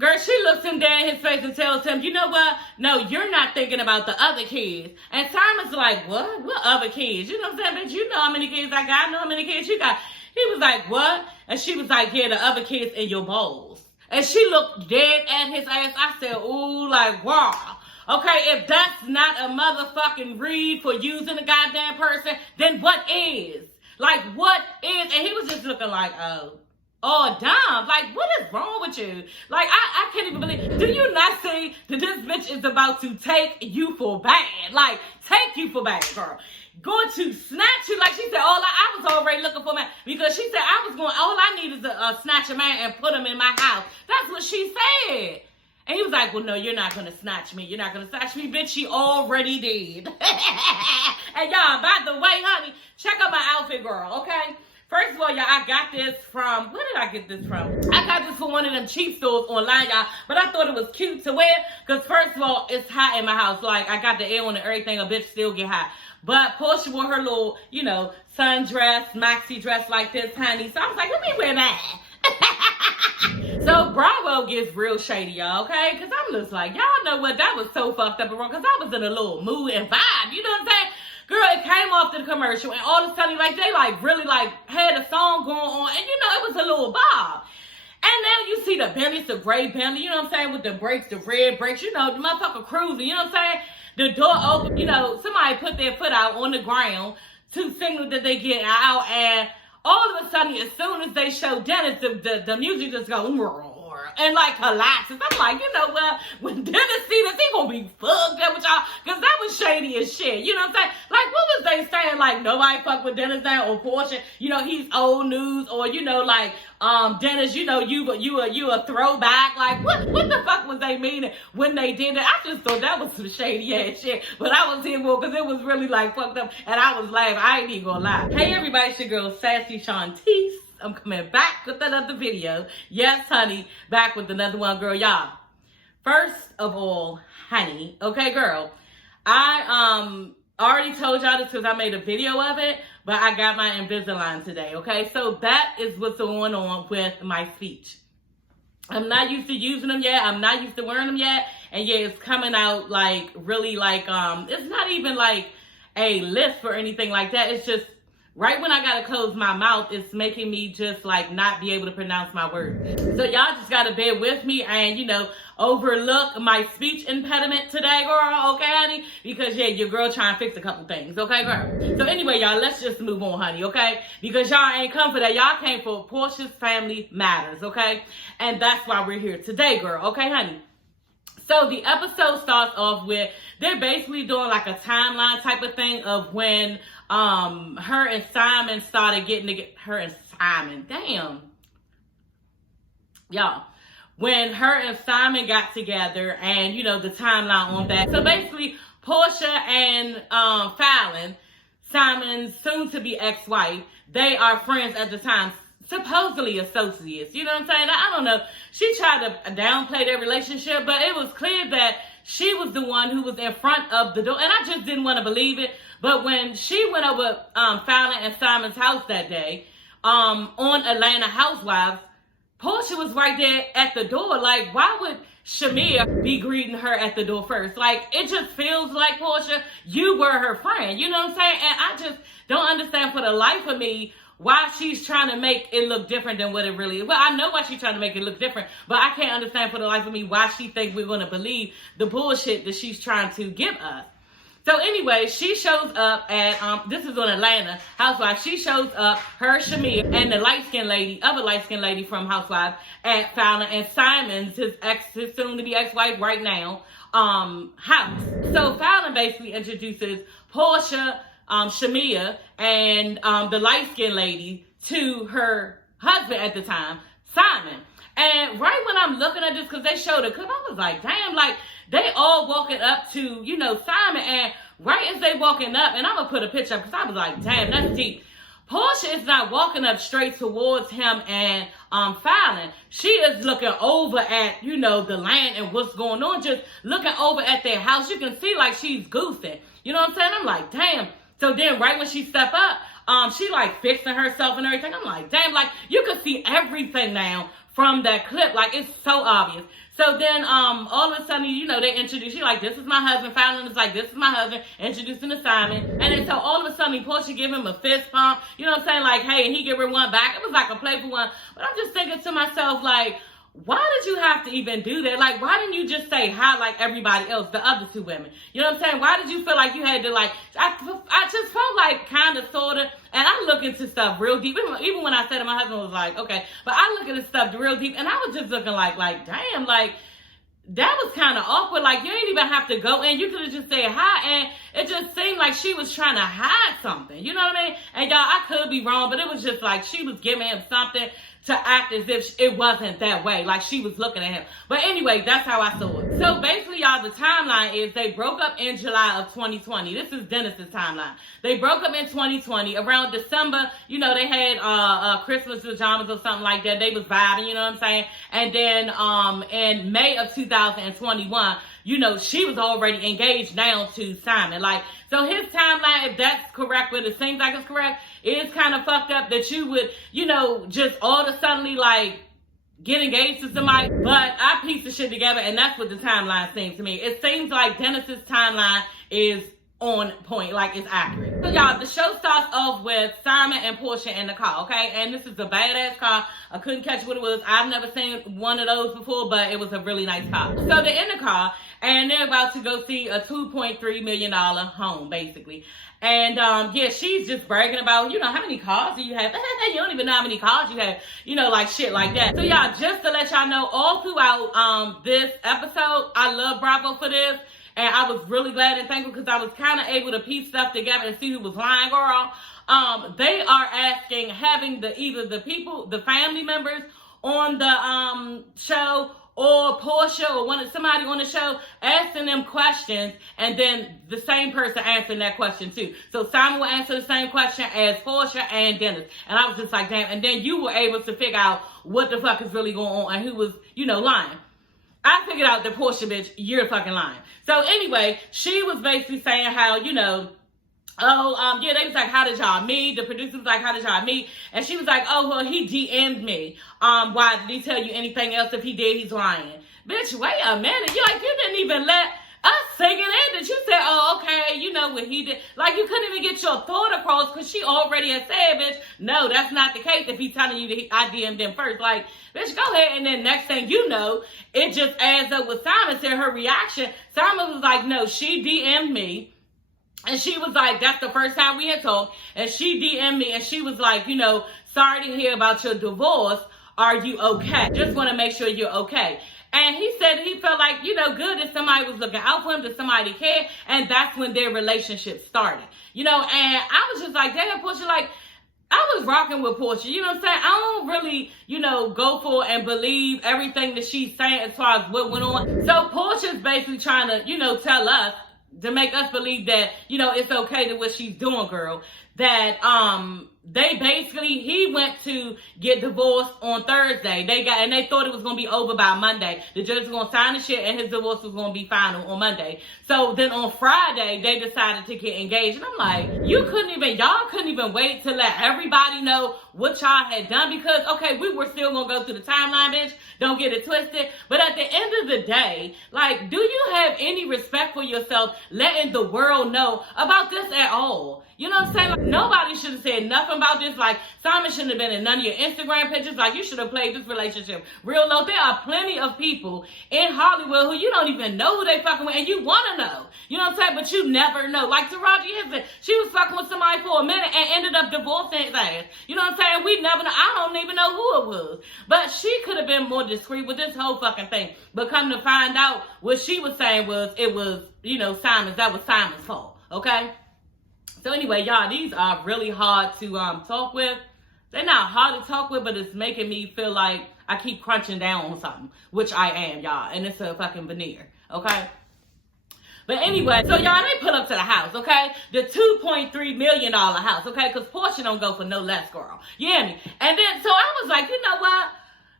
Girl, she looks him dead in his face and tells him, you know what? No, you're not thinking about the other kids. And Simon's like, what? What other kids? You know what I'm saying? Bitch, you know how many kids I got. I know how many kids you got. He was like, what? And she was like, yeah, the other kids in your bowls. And she looked dead at his ass. I said, ooh, like, wow. Okay, if that's not a motherfucking read for using a goddamn person, then what is? Like, what is? And he was just looking like, oh, damn. Like, what is wrong with you? Like, I can't even believe. Do you not see that this bitch is about to take you for bad? Like, take you for bad, girl. Going to snatch you. Like she said, I was already looking for a man. Because she said, all I need is a snatch a man and put him in my house. That's what she said. And he was like, well, no, you're not going to snatch me. You're not going to snatch me, bitch. She already did. And y'all, by the way, honey, check out my outfit, girl, okay? First of all, y'all, I got this from, where did I get this from? I got this from one of them cheap stores online, y'all. But I thought it was cute to wear. Because first of all, it's hot in my house. Like, I got the air on and everything. A bitch still get hot. But Porsha wore her little, sundress, maxi dress like this, honey. So I was like, let me wear that. So Bravo gets real shady, y'all, okay? Because I'm just like, y'all know what? That was so fucked up and wrong. Because I was in a little mood and vibe. You know what I'm saying? Girl, it came off the commercial. And all of a sudden, they really had a song going on. And, it was a little bob. And now you see the Bentley, the gray Bentley, you know what I'm saying? With the brakes, the red brakes, the motherfucker cruising, you know what I'm saying? The door open, somebody put their foot out on the ground to signal that they get out. And all of a sudden, as soon as they show Dennis, the music just goes, and collapses. I'm like, you know what? When Dennis see this, he gonna be fucked up with y'all. Because that was shady as shit. You know what I'm saying? Like, what was they saying? Like, nobody fuck with Dennis now or Porsha. He's old news. Or, Dennis, you a throwback. Like, what the fuck was they meaning when they did it? I just thought that was some shady ass shit. But I was here for because it was really fucked up. And I was laughing. I ain't even gonna lie. Hey, everybody, it's your girl, Sassy Shantice. I'm coming back with another video. Yes, honey, back with another one, girl. Y'all, first of all, honey, okay, girl, I already told y'all this because I made a video of it, but I got my Invisalign today, okay? So that is what's going on with my speech. I'm not used to using them yet. I'm not used to wearing them yet. And yeah, it's coming out really it's not even a lisp or anything like that. It's just, right when I gotta close my mouth, it's making me just not be able to pronounce my words. So y'all just gotta bear with me and, overlook my speech impediment today, girl, okay, honey? Because, yeah, your girl trying to fix a couple things, okay, girl? So anyway, y'all, let's just move on, honey, okay? Because y'all ain't come for that. Y'all came for Porsha's Family Matters, okay? And that's why we're here today, girl, okay, honey? So the episode starts off with, they're basically doing a timeline type of thing of when her and Simon started getting together. Her and Simon, damn. Y'all. When her and Simon got together and, the timeline on that. So basically, Porsha and Fallon, Simon's soon-to-be ex-wife, they are friends at the time. Supposedly associates. You know what I'm saying? I don't know. She tried to downplay their relationship, but it was clear that she was the one who was in front of the door. And I just didn't want to believe it. But when she went over Fallon and Simon's house that day, on Atlanta Housewives, Porsha was right there at the door. Like, why would Shamir be greeting her at the door first? Like, it just feels like, Porsha, you were her friend. You know what I'm saying? And I just don't understand for the life of me why she's trying to make it look different than what it really is. Well, I know why she's trying to make it look different, but I can't understand for the life of me why she thinks we're going to believe the bullshit that she's trying to give us. So anyway, she shows up at, this is on Atlanta Housewives. She shows up, her, Shamir, and the other light-skinned lady from Housewives at Fallon and Simon's, his soon-to-be ex-wife right now, house. So Fallon basically introduces Porsha, Shamir, and the light-skinned lady to her husband at the time, Simon. And right when I'm looking at this, because they showed a clip, I was like, damn, they all walking up to, Simon. And right as they walking up, and I'm going to put a picture up, because I was like, damn, that's deep. Porsha is not walking up straight towards him and Fallon. She is looking over at, the land and what's going on, just looking over at their house. You can see she's goofing. You know what I'm saying? I'm like, damn. So then right when she step up, she fixing herself and everything. I'm like, damn, you can see everything now from that clip. It's so obvious. So then, all of a sudden, you know, they introduce you like, this is my husband. Fallon is like, this is my husband, introducing Simon. And then so all of a sudden, Porsha give him a fist pump. You know what I'm saying? Like, hey, and he give her one back. It was like a playful one. But I'm just thinking to myself, like, why did you have to even do that? Like, why didn't you just say hi like everybody else, the other two women? You know what I'm saying? Why did you feel like you had to, like, I just felt like kind of, sort of, and I look into stuff real deep. Even when I said it, my husband was like, okay. But I look at this stuff real deep, and I was just looking like, damn, like, that was kind of awkward. Like, you didn't even have to go in. You could have just said hi, and it just seemed like she was trying to hide something. You know what I mean? And y'all, I could be wrong, but it was just like she was giving him something to act as if it wasn't that way. Like, she was looking at him. But anyway, that's how I saw it. So basically, y'all, the timeline is they broke up in July of 2020. This is Dennis's timeline. They broke up in 2020. Around December, you know, they had Christmas pajamas or something like that. They was vibing, you know what I'm saying? And then in May of 2021, you know, she was already engaged now to Simon. Like, so his timeline, if that's correct, but it seems like it's correct, it is kind of fucked up that you would, you know, just all of a sudden, like, get engaged to somebody. But I pieced the shit together, and that's what the timeline seems to me. It seems like Dennis's timeline is on point, like it's accurate. So y'all, the show starts off with Simon and Porsha in the car, okay? And this is a badass car. I couldn't catch what it was. I've never seen one of those before, but it was a really nice car. So they're in the car, and they're about to go see a $2.3 million home, basically. And, yeah, she's just bragging about, you know, how many cars do you have? You don't even know how many cars you have, you know, like shit like that. So y'all, just to let y'all know, all throughout, this episode, I love Bravo for this. And I was really glad and thankful because I was kind of able to piece stuff together and see who was lying, girl. They are asking, having either the people, the family members on the show, or Porsha or somebody on the show asking them questions, and then the same person answering that question too. So Simon will answer the same question as Porsha and Dennis. And I was just like, damn. And then you were able to figure out what the fuck is really going on and who was, you know, lying. I figured out that Porsha, bitch, you're fucking lying. So anyway, she was basically saying how, you know, yeah, they was like, how did y'all meet? The producer was like, how did y'all meet? And she was like, oh, well, he DM'd me. Why did he tell you anything else? If he did, he's lying. Bitch, wait a minute. You didn't even let us sing it in. That you said, oh, okay, you know what he did. Like, you couldn't even get your thought across because she already had said, bitch, no, that's not the case if he's telling you that I DM'd him first. Like, bitch, go ahead. And then next thing you know, it just adds up with Simon said her reaction. Simon was like, no, she DM'd me. And she was like, that's the first time we had talked. And she DM'd me and she was like, you know, sorry to hear about your divorce. Are you okay? Just want to make sure you're okay. And he said he felt like, you know, good that somebody was looking out for him, that somebody cared. And that's when their relationship started. You know, and I was just like, damn, Porsha, like, I was rocking with Porsha. You know what I'm saying? I don't really, you know, go for and believe everything that she's saying as far as what went on. So Portia's basically trying to, you know, tell us, to make us believe that, you know, it's okay to what she's doing, girl. That, he went to get divorced on Thursday. They thought it was going to be over by Monday. The judge was going to sign the shit and his divorce was going to be final on Monday. So then on Friday, they decided to get engaged. And I'm like, y'all couldn't even wait to let everybody know what y'all had done because, okay, we were still going to go through the timeline, bitch. Don't get it twisted. But at the end of the day, like, do you have any respect for yourself letting the world know about this at all? You know what I'm saying? Like, nobody should have said nothing about this. Like, Simon shouldn't have been in none of your Instagram pictures. Like, you should have played this relationship real low. There are plenty of people in Hollywood who you don't even know who they fucking with, and you want to know. You know what I'm saying? But you never know. Like Taraji Henson, she was fucking with somebody for a minute and ended up divorcing his ass. You know what I'm saying? We never know. I don't even know who it was. But she could have been more discreet with this whole fucking thing. But come to find out, what she was saying was, it was, you know, that was Simon's fault. Okay? So anyway, y'all, these are really hard to talk with. They're not hard to talk with, but it's making me feel like I keep crunching down on something, which I am, y'all. And it's a fucking veneer, okay? But anyway, so y'all, they pull up to the house, okay? The $2.3 million house, okay? Because Porsha don't go for no less, girl. You hear me? And then, so I was like, you know what?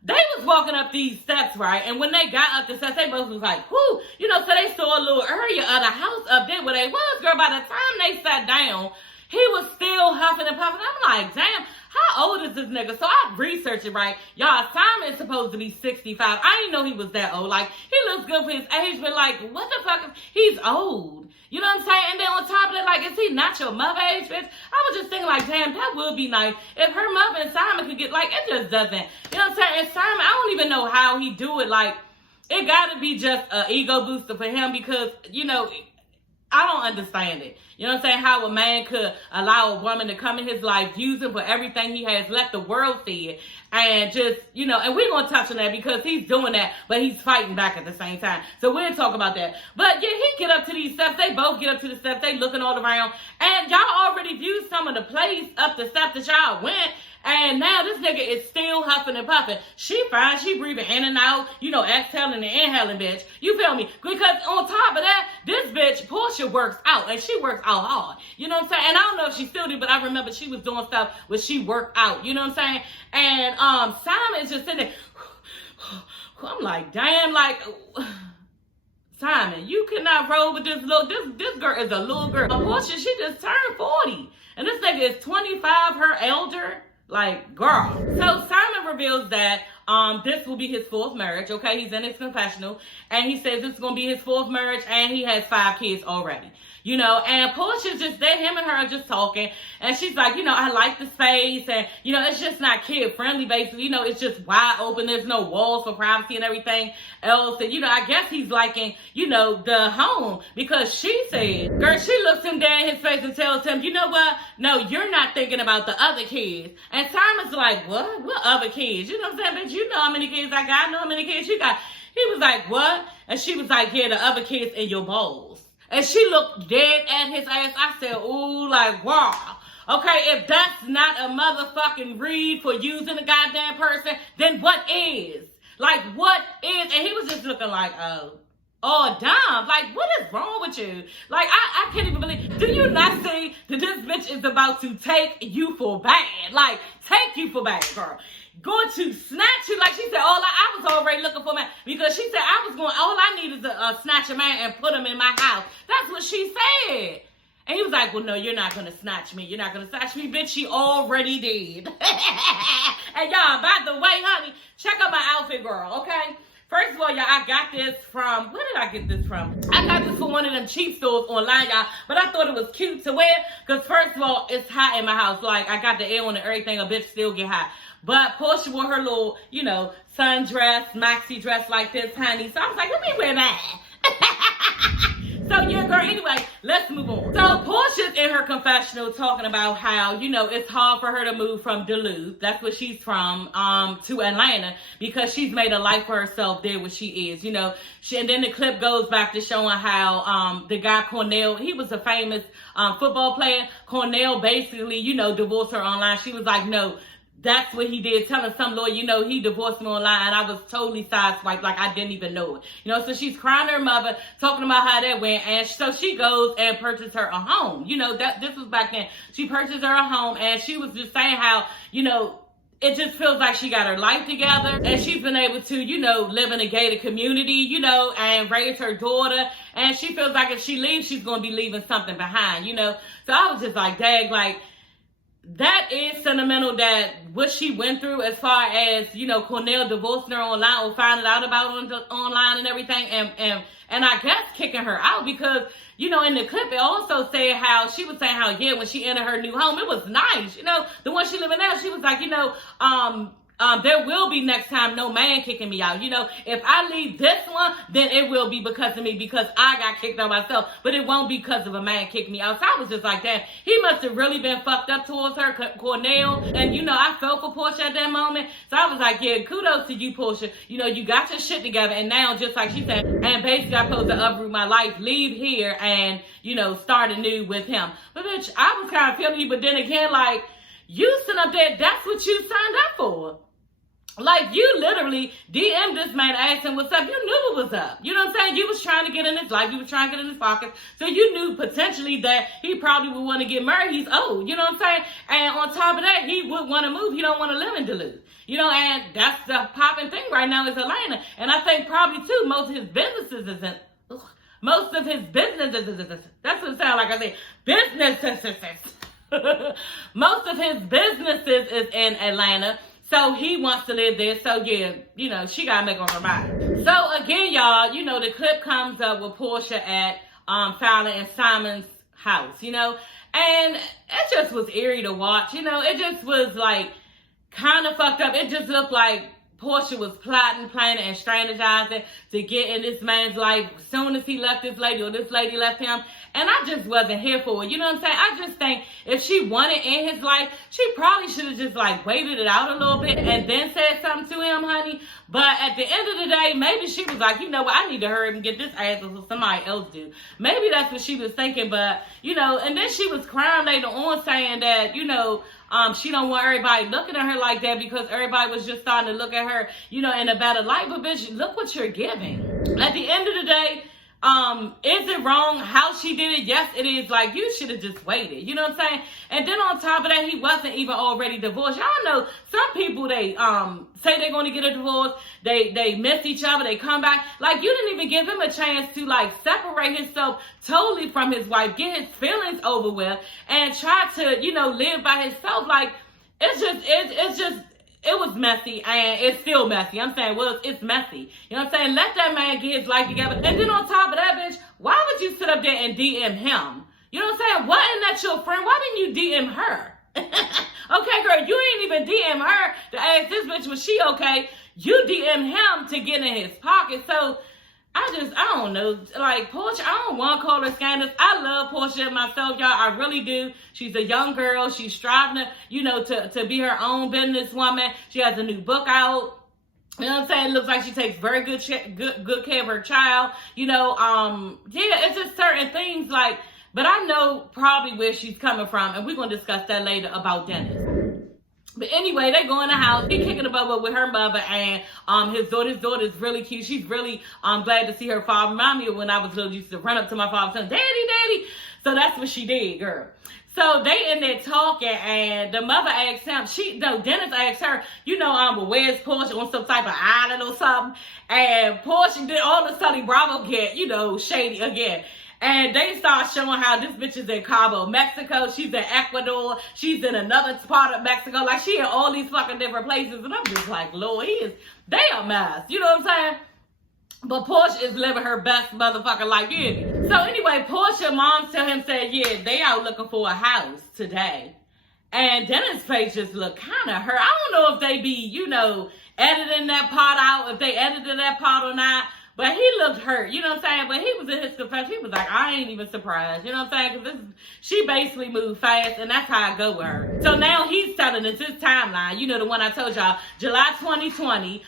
They was walking up these steps, right? And when they got up the steps, they both was like, whoo. You know, so they saw a little area of the house up there where they was, girl. By the time they sat down, he was still huffing and puffing. I'm like, damn, how old is this nigga? So I researched it, right? Y'all, Simon is supposed to be 65. I didn't know he was that old. Like, he looks good for his age, but like, what the fuck? He's old. You know what I'm saying? And then on top of that, like, is he not your mother age, bitch? I was just thinking, like, damn, that would be nice if her mother and Simon could get, like, it just doesn't. You know what I'm saying? And Simon, I don't even know how he do it. Like, it gotta be just an ego booster for him because, you know, I don't understand it. You know what I'm saying? How a man could allow a woman to come in his life, use him for everything he has, let the world see it, and just, you know, and we're going to touch on that because he's doing that, but he's fighting back at the same time. So we'll talk about that. But yeah, he get up to these steps. They both get up to the steps. They looking all around. And y'all already viewed some of the place up the steps that y'all went. And now this nigga is still huffing and puffing. She fine. She breathing in and out, you know, exhaling and inhaling, bitch. You feel me? Because on top of that, this bitch, Porsha, works out. And she works out hard. You know what I'm saying? And I don't know if she still do, but I remember she was doing stuff where she worked out. You know what I'm saying? And Simon is just sitting there. I'm like, damn, like... Simon, you cannot roll with this little... This girl is a little girl. Porsha, she just turned 40. And this nigga is 25, her elder. Like, girl. So Simon reveals that this will be his fourth marriage, okay? He's in his confessional, and he says this is going to be his fourth marriage, and he has 5 kids already. You know, and Porsha's just there, him and her are just talking, and she's like, you know, I like the space, and, you know, it's just not kid-friendly, basically. You know, it's just wide open. There's no walls for privacy and everything else, and, you know, I guess he's liking, you know, the home, because she said, girl, she looks him down in his face and tells him, you know what? No, you're not thinking about the other kids. And Simon's like, what? What other kids? You know what I'm saying? Bitch, you know how many kids I got. I know how many kids you got. He was like, what? And she was like, yeah, the other kids in your bowls. And she looked dead at his ass. I said, ooh, like, wow. Okay, if that's not a motherfucking read for using a goddamn person, then what is? Like, what is? And he was just looking like, oh, damn. Like, what is wrong with you? Like, I can't even believe. Do you not see that this bitch is about to take you for bad? Like, take you for bad, girl. Going to snatch you, like she said, I was already looking for a man, because she said all I need is a snatch a man and put him in my house. That's what she said. And he was like, well, no, you're not going to snatch me. You're not going to snatch me, bitch. She already did. And y'all, by the way, honey, check out my outfit, girl, okay? First of all, y'all, I got this from, where did I get this from? I got this from one of them cheap stores online, y'all, but I thought it was cute to wear, because first of all, it's hot in my house. Like, I got the air on and everything, a bitch still get hot. But Porsha wore her little, you know, sundress, maxi dress like this, honey. So I was like, let me wear that. So, yeah, girl, anyway, let's move on. So Porsha's in her confessional talking about how, you know, it's hard for her to move from Duluth, that's where she's from, to Atlanta, because she's made a life for herself there where she is, you know. And then the clip goes back to showing how the guy Cornell, he was a famous football player. Cornell basically, you know, divorced her online. She was like, no. That's what he did, telling some lawyer, you know, he divorced me online, and I was totally sideswiped, like I didn't even know it. You know, so she's crying to her mother, talking about how that went, and so she goes and purchased her a home. You know, this was back then. She purchased her a home, and she was just saying how, you know, it just feels like she got her life together, and she's been able to, you know, live in a gated community, you know, and raise her daughter, and she feels like if she leaves, she's going to be leaving something behind, you know. So I was just like, dang, like, that is sentimental, that what she went through as far as, you know, Cornell divorcing her online or finding out about it online and everything, and I guess kicking her out, because, you know, in the clip, it also said how, she was saying how, yeah, when she entered her new home, it was nice, you know, the one she living now, she was like, you know, there will be next time no man kicking me out. You know, if I leave this one, then it will be because of me, because I got kicked out myself. But it won't be because of a man kicking me out. So I was just like, that. He must have really been fucked up towards her, Cornell. And, you know, I felt for Porsha at that moment. So I was like, yeah, kudos to you, Porsha. You know, you got your shit together. And now, just like she said, and basically I'm supposed to uproot my life, leave here, and, you know, start anew with him. But, bitch, I was kind of feeling you. But then again, like, you sitting up there, that's what you signed up for. Like, you literally DM'd this man, asked him what's up. You knew what was up. You know what I'm saying? You was trying to get in his life. You was trying to get in his pockets. So you knew potentially that he probably would want to get married. He's old. You know what I'm saying? And on top of that, he would want to move. He don't want to live in Duluth. You know, and that's the popping thing right now is Atlanta. And I think probably, too, most of his businesses isn't. Most of his businesses, that's what it sounds like I say, businesses. Most of his businesses is in Atlanta. So he wants to live there. So yeah, she gotta make up her mind. So again, y'all, the clip comes up with Porsha at Fowler and Simon's house, and it just was eerie to watch. It just was like kind of fucked up. It just looked like Porsha was plotting, planning, and strategizing to get in this man's life as soon as he left this lady or this lady left him. And I just wasn't here for it. You know what I'm saying? I just think if she wanted in his life, she probably should have just like waited it out a little bit and then said something to him, honey. But at the end of the day, maybe she was like, you know what, I need to hurry up and get this ass so somebody else do. Maybe that's what she was thinking. But, and then she was crying later on saying that, she don't want everybody looking at her like that because everybody was just starting to look at her, in a better light. But bitch, look what you're giving. At the end of the day, is it wrong how she did it? Yes, it is. Like, you should have just waited. You know what I'm saying? And then on top of that, he wasn't even already divorced. Y'all know some people, they say they're going to get a divorce. They miss each other. They come back. Like, you didn't even give him a chance to like separate himself totally from his wife, get his feelings over with, and try to, live by himself. Like, it was messy, and it's still messy. I'm saying, well, it's messy. You know what I'm saying? Let that man get his life together. And then on top of that, bitch, why would you sit up there and DM him? You know what I'm saying? Wasn't that your friend? Why didn't you DM her? Okay, girl, you ain't even DM her to ask this bitch, was she okay? You DM him to get in his pocket. So, I don't know, like, Porsha, I don't want to call her scandalous. I love Porsha myself, y'all. I really do. She's a young girl. She's striving to be her own businesswoman. She has a new book out. You know what I'm saying? It looks like she takes very good care of her child. Yeah, it's just certain things, like, but I know probably where she's coming from, and we're going to discuss that later about Dennis. But anyway, they go in the house. He kicking the bubble with her mother and his daughter. His daughter is really cute. She's really glad to see her father. Remind me of when I was little, used to run up to my father and say, "Daddy, Daddy." So that's what she did, girl. So they in there talking, and the mother asked him. Dennis asked her, well, where's Porsha, on some type of island or something? And Porsha did all of a sudden Bravo get, shady again. And they start showing how this bitch is in Cabo, Mexico. She's in Ecuador. She's in another part of Mexico. Like, she in all these fucking different places. And I'm just like, Lord, they a mess. You know what I'm saying? But Porsha is living her best motherfucking life. Yeah. So anyway, Porsha mom tell him, said, yeah, they out looking for a house today. And Dennis' face just looked kind of hurt. I don't know if they be, editing that part out, if they edited that part or not. But he looked hurt, you know what I'm saying? But he was in his confession. He was like, I ain't even surprised, you know what I'm saying? Because she basically moved fast, and that's how I go with her. So now he's telling us his timeline. The one I told y'all, July 2020,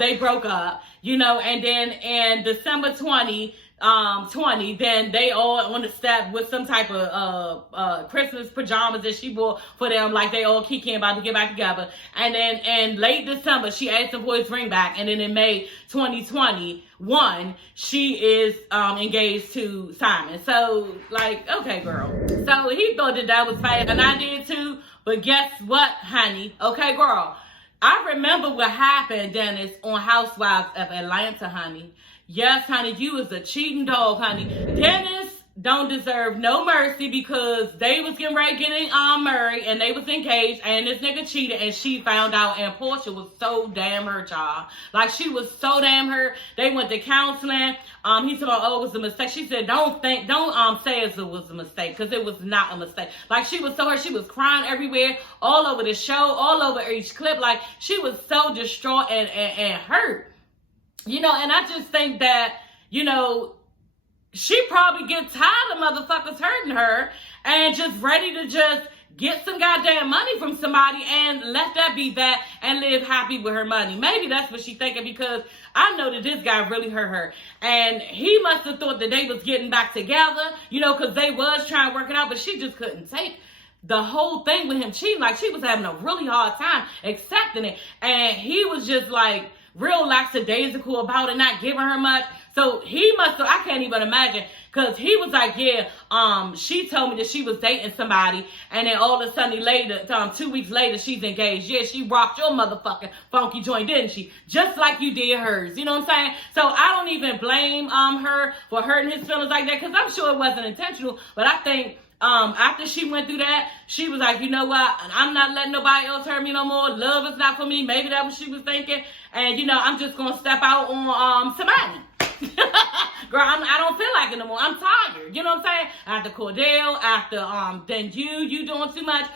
they broke up, and then in December 2020, then they all on the step with some type of Christmas pajamas that she bought for them, like they all kicking about to get back together. And then in late December, she asked him for his ring back. And then in May 2021, she is engaged to Simon. So, like, okay, girl. So he thought that was fast, and I did too. But guess what, honey? Okay, girl. I remember what happened, Dennis, on Housewives of Atlanta, honey. Yes, honey, you was a cheating dog, honey. Dennis don't deserve no mercy because they was getting ready getting married and they was engaged and this nigga cheated and she found out, and Porsha was so damn hurt, y'all. Like, she was so damn hurt. They went to counseling. He said, oh, it was a mistake. She said, don't say it was a mistake, because it was not a mistake. Like, she was so hurt. She was crying everywhere, all over the show, all over each clip. Like, she was so distraught and hurt. And I just think that, she probably gets tired of motherfuckers hurting her and just ready to just get some goddamn money from somebody and let that be that and live happy with her money. Maybe that's what she's thinking, because I know that this guy really hurt her. And he must have thought that they was getting back together, because they was trying to work it out, but she just couldn't take the whole thing with him cheating. Like, she was having a really hard time accepting it. And he was just like real lackadaisical about it, not giving her much. So he must have, I can't even imagine, because he was like, yeah, she told me that she was dating somebody, and then all of a sudden later, 2 weeks later, she's engaged. Yeah, she rocked your motherfucking funky joint, didn't she? Just like you did hers. You know what I'm saying? So I don't even blame her for hurting his feelings like that, because I'm sure it wasn't intentional, but I think after she went through that, she was like, you know what? I'm not letting nobody else hurt me no more. Love is not for me. Maybe that's what she was thinking. And, you know, I'm just going to step out on somebody. Girl, I don't feel like it no more. I'm tired. You know what I'm saying? After Cordell, after then you doing too much.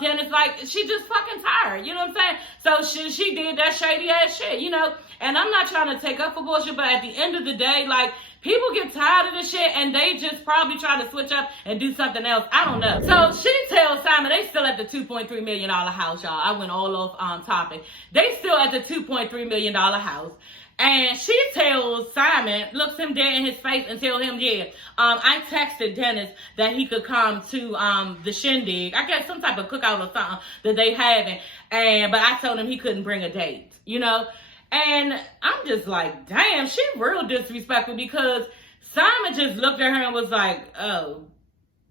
Then it's like she just fucking tired. You know what I'm saying? So she did that shady ass shit, you know. And I'm not trying to take up for bullshit, but at the end of the day, like, people get tired of this shit and they just probably try to switch up and do something else. I don't know. So she tells Simon they still at the $2.3 million house, y'all. I went all off topic. They still at the $2.3 million house. And she tells Simon, looks him dead in his face and tell him, yeah, I texted Dennis that he could come to the shindig. I guess some type of cookout or something that they having. But I told him he couldn't bring a date, you know. And I'm just like, damn, she real disrespectful, because Simon just looked at her and was like, oh,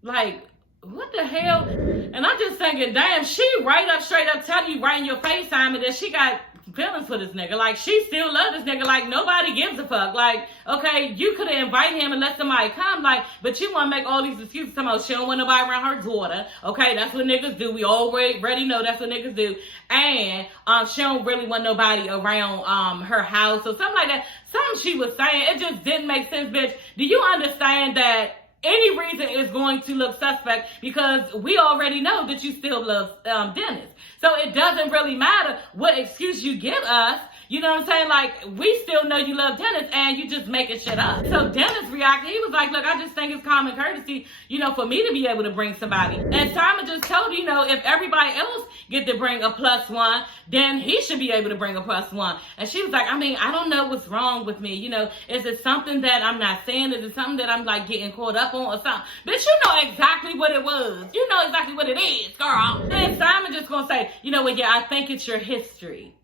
like, what the hell? And I'm just thinking, damn, she right up, straight up telling you right in your face, Simon, that she got feelings for this nigga. Like, she still love this nigga. Like, nobody gives a fuck. Like, okay, you could have invited him and let somebody come, like, but you want to make all these excuses about she don't want nobody around her daughter. Okay, that's what niggas do. We already know that's what niggas do. And she don't really want nobody around her house or something like that. Something she was saying, it just didn't make sense, bitch. Do you understand that any reason is going to look suspect, because we already know that you still love Dennis? So it doesn't really matter what excuse you give us. You know what I'm saying? Like, we still know you love Dennis and you just making shit up. So Dennis reacted. He was like, look, I just think it's common courtesy, you know, for me to be able to bring somebody. And Simon just told you know, if everybody else get to bring a +1, then he should be able to bring a +1. And she was like, I mean, I don't know what's wrong with me. You know, is it something that I'm not saying? Is it something that I'm like getting caught up on or something? Bitch, you know exactly what it was. You know exactly what it is, girl. Then Simon just gonna say, you know what, yeah, I think it's your history.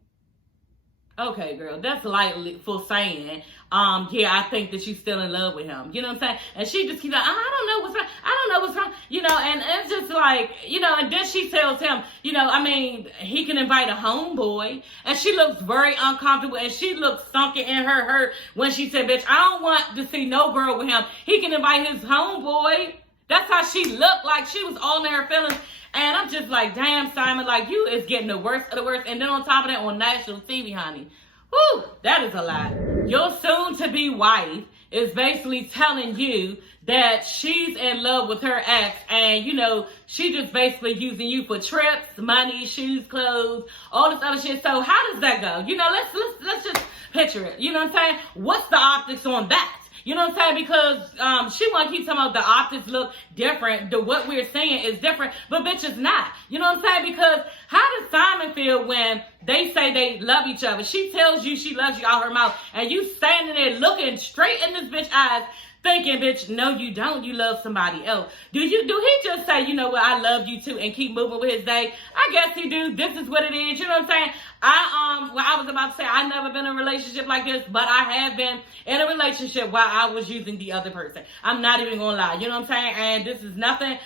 Okay, girl, that's lightly for saying, yeah, I think that you're still in love with him. You know what I'm saying? And she just keeps like, I don't know what's wrong. I don't know what's wrong. You know, and it's just like, you know, and then she tells him, you know, I mean, he can invite a homeboy. And she looks very uncomfortable, and she looks sunken in her hurt when she said, bitch, I don't want to see no girl with him. He can invite his homeboy. That's how she looked, like she was all in her feelings. And I'm just like, damn, Simon, like, you is getting the worst of the worst. And then on top of that, on national TV, honey. Whew, that is a lot. Your soon-to-be wife is basically telling you that she's in love with her ex. And, you know, she just basically using you for trips, money, shoes, clothes, all this other shit. So how does that go? You know, let's just picture it. You know what I'm saying? What's the optics on that? You know what I'm saying? Because she want to keep talking about the optics look different. What we're saying is different. But bitch, it's not. You know what I'm saying? Because how does Simon feel when they say they love each other? She tells you she loves you out her mouth. And you standing there looking straight in this bitch's eyes thinking, bitch, no, you don't. You love somebody else. Do he just say, you know what, I love you too, and keep moving with his day? I guess he do. This is what it is. You know what I'm saying? I was about to say I've never been in a relationship like this, but I have been in a relationship while I was using the other person. I'm not even gonna lie. You know what I'm saying? And this is nothing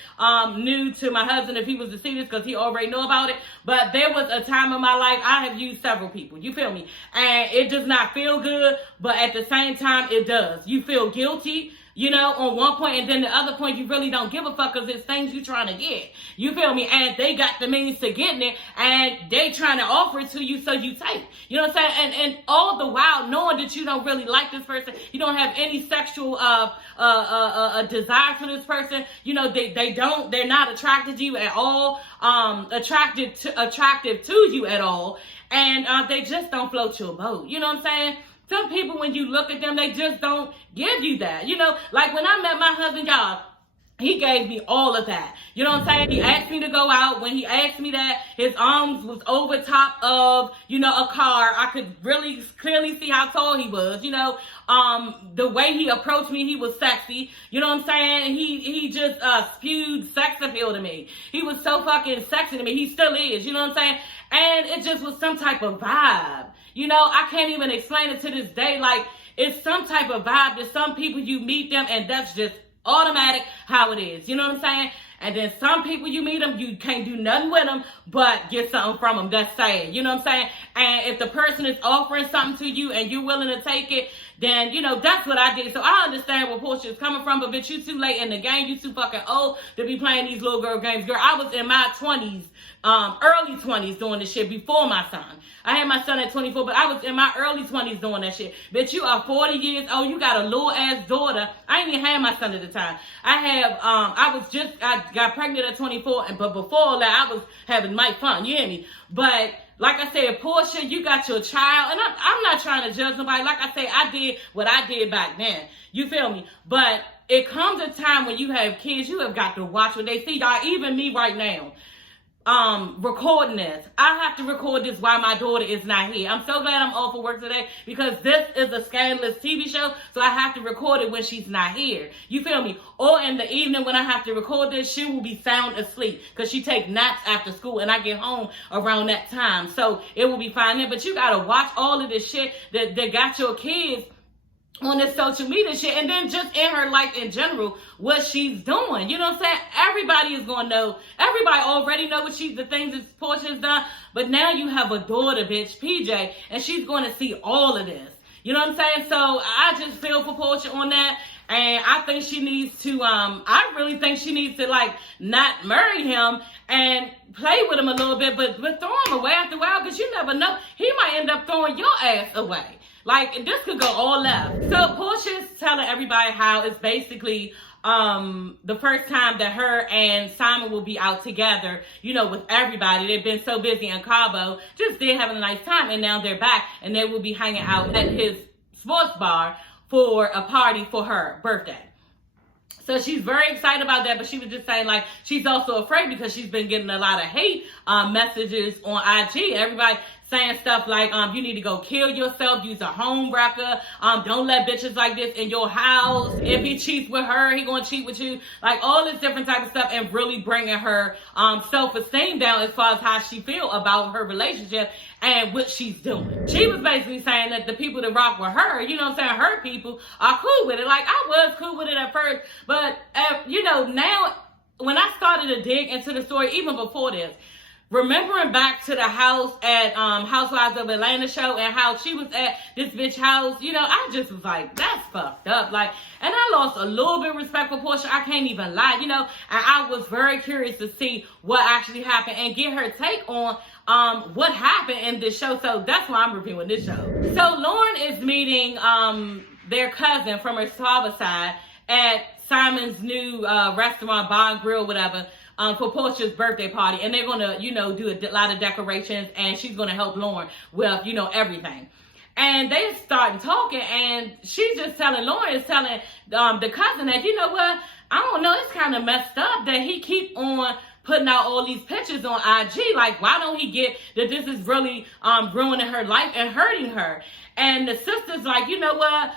new to my husband if he was to see this, because he already know about it. But there was a time in my life I have used several people. You feel me? And it does not feel good, but at the same time it does. You feel guilty, you know, on one point, and then the other point you really don't give a fuck because it's things you trying to get. You feel me? And they got the means to getting it, and they trying to offer it to you, so you take. You know what I'm saying? And all the while knowing that you don't really like this person, you don't have any sexual desire for this person. You know, they're not attracted to you at all, attractive to you at all, and they just don't float your boat. You know what I'm saying? Some people, when you look at them, they just don't give you that. You know, like when I met my husband, y'all, he gave me all of that. You know what I'm saying? He asked me to go out. When he asked me that, his arms was over top of, you know, a car. I could really clearly see how tall he was. You know, the way he approached me, he was sexy. You know what I'm saying? He just spewed sex appeal to me. He was so fucking sexy to me. He still is. You know what I'm saying? And it just was some type of vibe. You know, I can't even explain it to this day. Like, it's some type of vibe. There's some people you meet them and that's just automatic how it is. You know what I'm saying? And then some people you meet them, you can't do nothing with them but get something from them. That's sad. You know what I'm saying? And if the person is offering something to you and you're willing to take it, then, you know, that's what I did. So I understand where Porsha is coming from, but bitch, you too late in the game. You too fucking old to be playing these little girl games. Girl, I was in my 20s, early 20s doing this shit before my son. I had my son at 24, but I was in my early 20s doing that shit. Bitch, you are 40 years old. You got a little ass daughter. I ain't even had my son at the time. I got pregnant at 24, but before all that, I was having my fun. You hear me? But like I said, Porsha, you got your child, and I'm not trying to judge nobody. Like I say, I did what I did back then. You feel me? But it comes a time when you have kids, you have got to watch what they see. Y'all, even me right now, recording this. I have to record this while my daughter is not here. I'm so glad I'm off of work today because this is a scandalous TV show, so I have to record it when she's not here. You feel me? Or in the evening when I have to record this, she will be sound asleep because she take naps after school and I get home around that time. So it will be fine then. But you gotta watch all of this shit that got your kids on this social media shit, and then just in her life in general, what she's doing. You know what I'm saying? Everybody is gonna know. Everybody already know the things that Porsha's done, but now you have a daughter, bitch, PJ, and she's gonna see all of this. You know what I'm saying? So I just feel for Porsha on that, and I think she needs to, I really think she needs to, like, not marry him and play with him a little bit, but throw him away after a while, because you never know. He might end up throwing your ass away. Like, this could go all left. So Porsha's telling everybody how it's basically the first time that her and Simon will be out together, you know, with everybody. They've been so busy in Cabo, just there having a nice time, and now they're back, and they will be hanging out at his sports bar for a party for her birthday. So she's very excited about that, but she was just saying, like, she's also afraid because she's been getting a lot of hate messages on IG. Everybody saying stuff like, you need to go kill yourself, use a home wrecker, don't let bitches like this in your house. If he cheats with her, he gonna cheat with you. Like, all this different type of stuff, and really bringing her self-esteem down as far as how she feel about her relationship and what she's doing. She was basically saying that the people that rock with her, you know what I'm saying, her people are cool with it. Like, I was cool with it at first, but, you know, now, when I started to dig into the story, even before this, remembering back to the house at Housewives of Atlanta show and how she was at this bitch house, you know, I just was like, that's fucked up. Like, and I lost a little bit of respect for Porsha. I can't even lie, you know, and I was very curious to see what actually happened and get her take on what happened in this show. So that's why I'm reviewing this show. So Lauren is meeting their cousin from her father's side at Simon's new restaurant, Bar and Grill, whatever, for Porsha's birthday party. And they're going to, you know, do a lot of decorations, and she's going to help Lauren with, you know, everything. And they starting talking, and she's just telling, Lauren is telling the cousin that, you know what, I don't know, it's kind of messed up that he keep on putting out all these pictures on IG. Like, why don't he get that this is really ruining her life and hurting her? And the sister's like, you know what,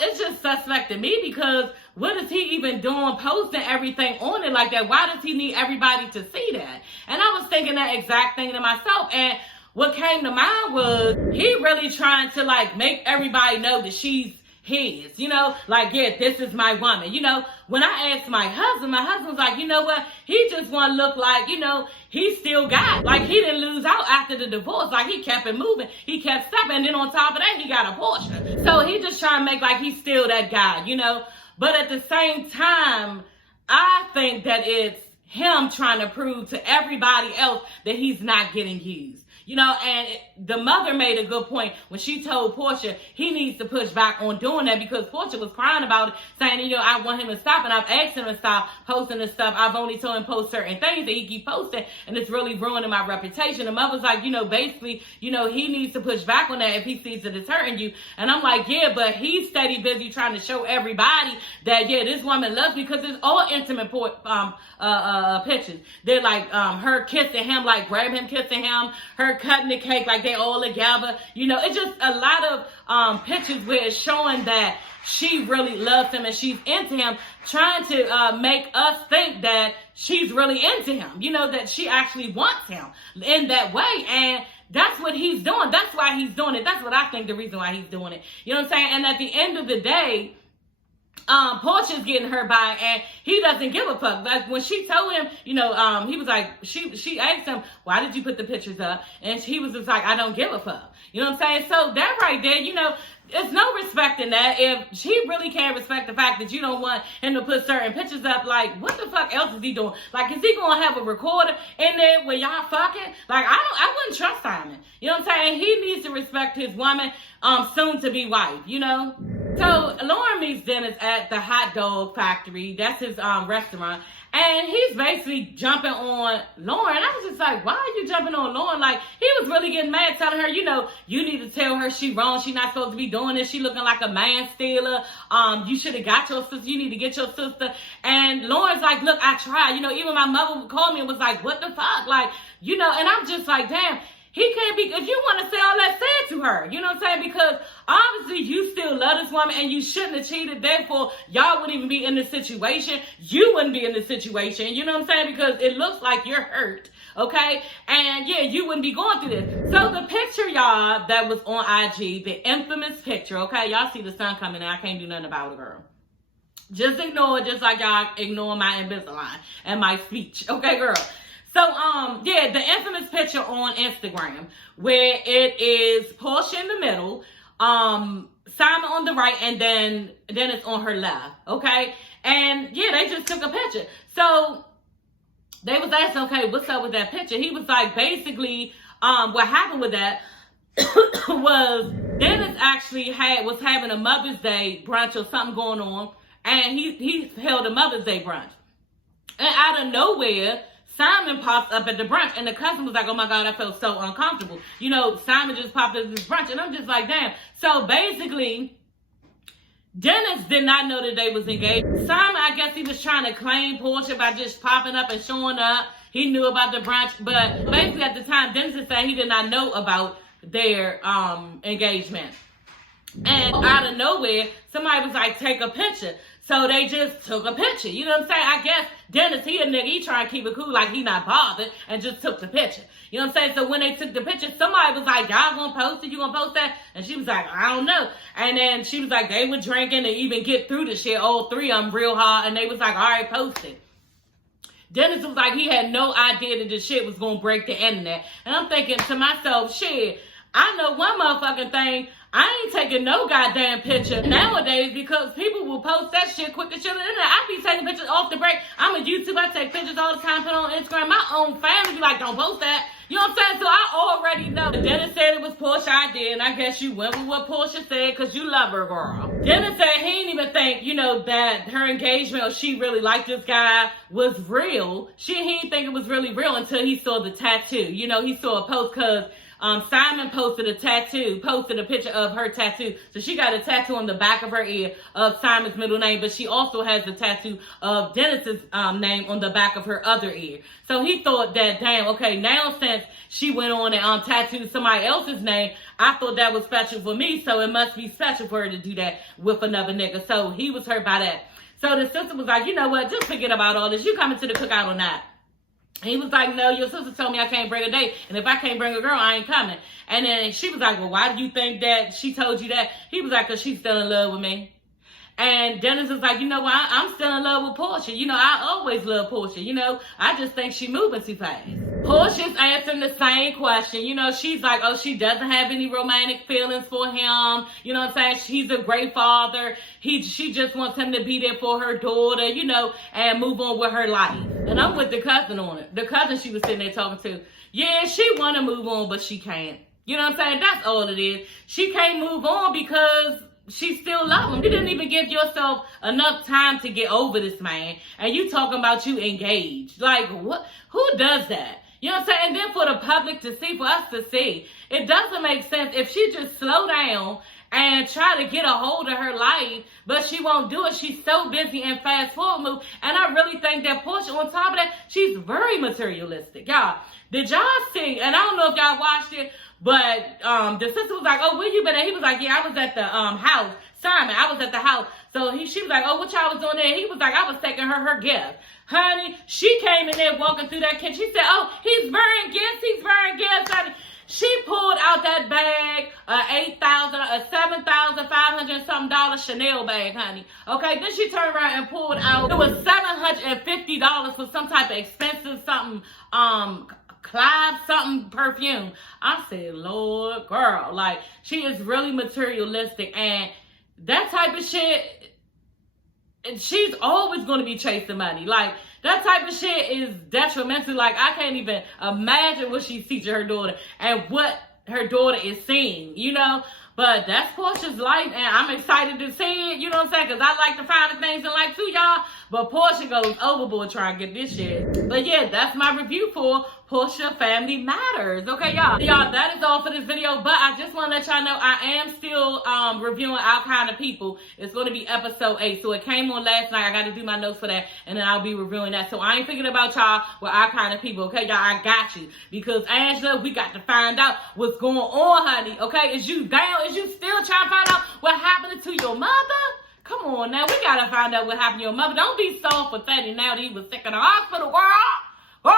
it's just suspect to me, because what is he even doing posting everything on it like that? Why does he need everybody to see that? And I was thinking that exact thing to myself, and what came to mind was he really trying to, like, make everybody know that she's his, you know, like, yeah, this is my woman. You know, when I asked my husband was like, you know what, he just want to look like, you know, he still got, like, he didn't lose out after the divorce. Like, he kept it moving, he kept stepping, and then on top of that, he got a Porsche. So he just trying to make like he's still that guy, you know. But at the same time, I think that it's him trying to prove to everybody else that he's not getting used. You know, and the mother made a good point when she told Porsha he needs to push back on doing that, because Porsha was crying about it, saying, you know, I want him to stop, and I've asked him to stop posting this stuff. I've only told him post certain things that he keep posting, and it's really ruining my reputation. The mother's like, you know, basically, you know, he needs to push back on that if he sees that it's hurting you. And I'm like, yeah, but he's steady busy trying to show everybody that, yeah, this woman loves me, because it's all intimate pictures. They're like her kissing him, like grab him kissing him, her cutting the cake, like they all together. You know, it's just a lot of pictures where it's showing that she really loves him and she's into him, trying to make us think that she's really into him, you know, that she actually wants him in that way. And that's what he's doing. That's why he's doing it. That's what I think the reason why he's doing it. You know what I'm saying? And at the end of the day, Porsha's getting her by, and he doesn't give a fuck. Like when she told him, he was like, she asked him, why did you put the pictures up? And he was just like, I don't give a fuck. You know what I'm saying? So that right there, it's no respect in that. If she really can't respect the fact that you don't want him to put certain pictures up, like, what the fuck else is he doing? Like, is he gonna have a recorder in there where y'all fucking? Like, I wouldn't trust Simon. You know what I'm saying? He needs to respect his woman, soon to be wife, So Lauren meets Dennis at the hot dog factory. That's his restaurant. And he's basically jumping on Lauren. I was just like, why are you jumping on Lauren? Like, he was really getting mad, telling her, you need to tell her she wrong. She not supposed to be doing this. She looking like a man stealer. You should have got your sister. You need to get your sister. And Lauren's like, look, I tried. Even my mother called me and was like, what the fuck? Like, and I'm just like, damn. He can't be, if you want to say all that, say it to her. You know what I'm saying? Because obviously you still love this woman and you shouldn't have cheated. Therefore, y'all wouldn't even be in this situation. You wouldn't be in this situation. You know what I'm saying? Because it looks like you're hurt. Okay? And yeah, you wouldn't be going through this. So the picture, y'all, that was on IG, the infamous picture, okay? Y'all see the sun coming in. I can't do nothing about it, girl. Just ignore it, just like y'all ignore my Invisalign and my speech. Okay, girl? So, the infamous picture on Instagram where it is Porsha in the middle, Simon on the right, and then it's on her left, okay? And, yeah, they just took a picture. So, they was asking, okay, what's up with that picture? He was like, basically, what happened with that was Dennis actually was having a Mother's Day brunch or something going on, and he held a Mother's Day brunch. And out of nowhere, Simon popped up at the brunch, and the cousin was like, oh my God, I felt so uncomfortable. Simon just popped up at this brunch, and I'm just like, damn. So basically, Dennis did not know that they was engaged. Simon, I guess he was trying to claim Porsha by just popping up and showing up. He knew about the brunch, but basically at the time, Dennis is saying he did not know about their engagement. And out of nowhere, somebody was like, take a picture. So they just took a picture. You know what I'm saying? I guess Dennis, he a nigga, he trying to keep it cool like he not bothered and just took the picture. You know what I'm saying? So when they took the picture, somebody was like, y'all gonna post it? You gonna post that? And she was like, I don't know. And then she was like, they were drinking to even get through the shit, all three of them real hard. And they was like, all right, post it. Dennis was like, he had no idea that this shit was gonna break the internet. And I'm thinking to myself, shit, I know one motherfucking thing. I ain't taking no goddamn picture nowadays because people will post that shit quick as shit on the internet. I be taking pictures off the break. I'm a YouTuber. I take pictures all the time, put on Instagram. My own family be like, don't post that. You know what I'm saying? So I already know. Dennis said it was Porsha idea, and I guess you went with what Porsha said because you love her, girl. Dennis said he didn't even think, that her engagement or she really liked this guy was real. He didn't think it was really real until he saw the tattoo. He saw a post because Simon posted a picture of her tattoo. So she got a tattoo on the back of her ear of Simon's middle name, but she also has a tattoo of Dennis's name on the back of her other ear. So he thought that, damn, okay, now since she went on and tattooed somebody else's name, I thought that was special for me, so it must be special for her to do that with another nigga. So he was hurt by that. So the sister was like, you know what, just forget about all this. You coming to the cookout or not? He was like, no, your sister told me I can't bring a date. And if I can't bring a girl, I ain't coming. And then she was like, well, why do you think that she told you that? He was like, because she's still in love with me. And Dennis was like, you know what? I'm still in love with Porsha. I always love Porsha. I just think she moving too fast. Porsha's answering the same question. She's like, oh, she doesn't have any romantic feelings for him. You know what I'm saying? He's a great father. She just wants him to be there for her daughter, and move on with her life. And I'm with the cousin on it. The cousin she was sitting there talking to. Yeah, she want to move on, but she can't. You know what I'm saying? That's all it is. She can't move on because she still loves him. You didn't even give yourself enough time to get over this man. And you talking about you engaged. Like, what? Who does that? You know what I'm saying? And then for the public to see, for us to see, it doesn't make sense if she just slow down and try to get a hold of her life, but she won't do it. She's so busy and fast forward move. And I really think that Porsha, on top of that, she's very materialistic. Y'all, did y'all see, and I don't know if y'all watched it, but the sister was like, oh, where you been at? He was like, yeah, I was at the house. Simon, I was at the house. So she was like, oh, what y'all was doing there? He was like, I was taking her gift. Honey, she came in there walking through that kitchen. She said, oh, he's wearing gifts. Honey. She pulled out that bag, $7,500 something Chanel bag, honey. Okay, then she turned around and pulled out, it was $750 for some type of expensive something, Clive something perfume. I said, Lord, girl, like, she is really materialistic, and that type of shit, she's always going to be chasing money. Like, that type of shit is detrimental. Like, I can't even imagine what she's teaching her daughter and what her daughter is seeing, you know? But that's Porsha's life, and I'm excited to see it, you know what I'm saying? Because I like to find the things in life too, y'all. But Porsha goes overboard trying to get this shit. But yeah, that's my review for Porsha Family Matters. Okay, y'all. Y'all, that is all for this video. But I just want to let y'all know I am still reviewing Our Kind of People. It's going to be episode 8. So it came on last night. I got to do my notes for that. And then I'll be reviewing that. So I ain't thinking about y'all with Our Kind of People. Okay, y'all, I got you. Because Angela, we got to find out what's going on, honey. Okay, is you down? Is you still trying to find out what happened to your mother? Come on now, we gotta find out what happened to your mother. Don't be so pathetic now that he was sick in the hospital, girl.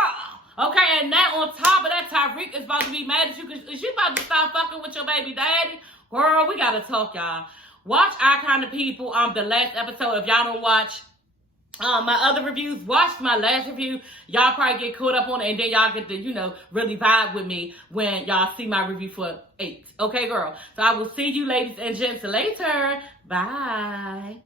Okay, and now on top of that, Tyreek is about to be mad at you because she about to stop fucking with your baby daddy. Girl, we gotta talk, y'all. Watch Our Kind of People, the last episode. If y'all don't watch my other reviews, watch my last review. Y'all probably get caught up on it, and then y'all get to, you know, really vibe with me when y'all see my review for 8. Okay, girl? So I will see you ladies and gents later. Bye.